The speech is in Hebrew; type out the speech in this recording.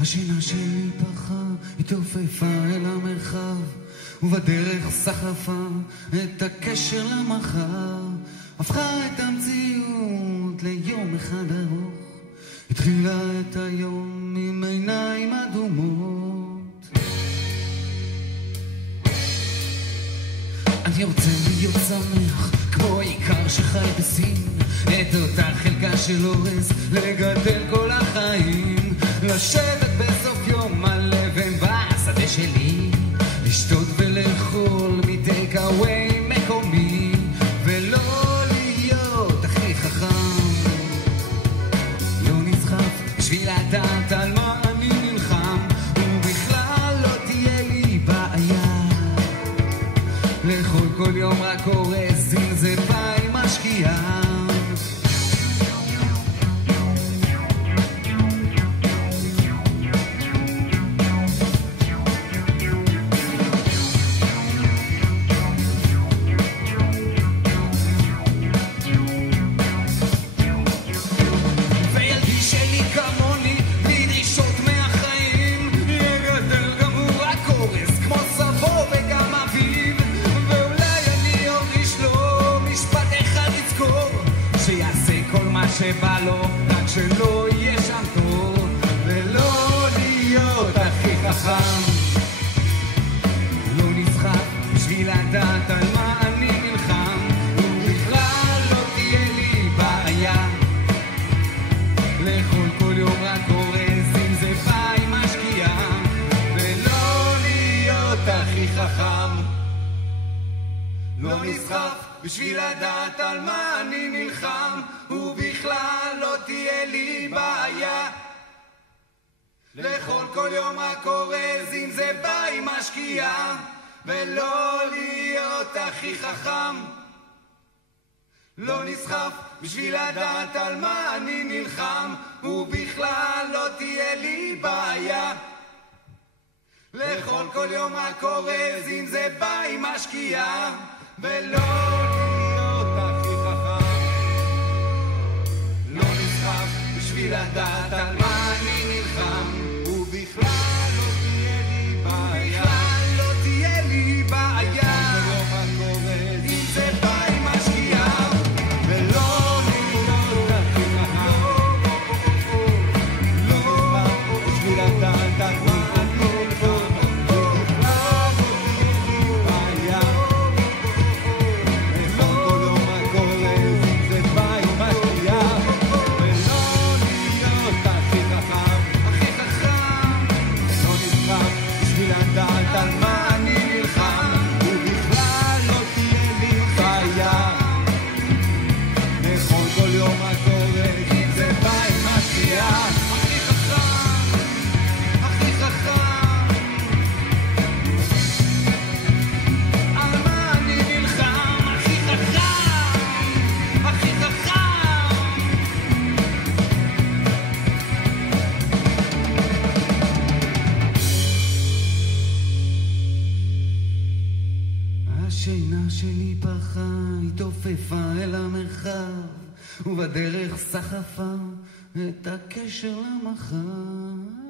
השינה שלי פרחה, התעופפה אל המרחב, ובדרך סחפה את הקשר למחר, הפכה את המציאות ליום אחד ארוך, התחילה את היום עם עיניים אדומות. אני רוצה להיות שמח כמו עיקר שחי בסין, את אותה חלקה של אורז לגדל כל החיים, לשבת בסוף יום על לבן בשדה שלי, לשתות ולאכול מטייק אווי מקומי, ולא להיות הכי חכם, לא נסחף בשביל לדעת על מה אני נלחם, ובכלל לא תהיה לי בעיה לאכול כל יום רק אורז אם זה בא עם משקיעה. שבא לו, רק שלא יהיה שם תור, ולא להיות הכי חכם, לא נסחף בשביל לדעת על מה אני נלחם, ובכלל לא תהיה לי בעיה לאכול כל יום רק אורז אם זה בא עם משקיעה, ולא להיות הכי חכם, לא נסחף בשביל לדעת על מה אני נלחם, ובכלל לא תהיה לי בעיה לאכול כל יום רק אורז אם זה בא עם משקיעה, ולא להיות הכי חכם, לא נסחף בשביל לדעת על מה אני נלחם, ובכלל לא תהיה לי בעיה לאכול כל יום רק אורז אם זה בא עם משקיעה, ולא להיות הכי חכם, לא נסחף בשביל לדעת על מה אני נלחם, ובכלל לא תהיה לי בעיה, בכלל לא תהיה לי בעיה אם זה בא עם משקיעה, ולא להיות הכי חכם, לא נסחף בשביל לדעת על מה השינה שלי פרחה, התעופפה אל המרחב, ובדרך סחפה את הקשר למחר.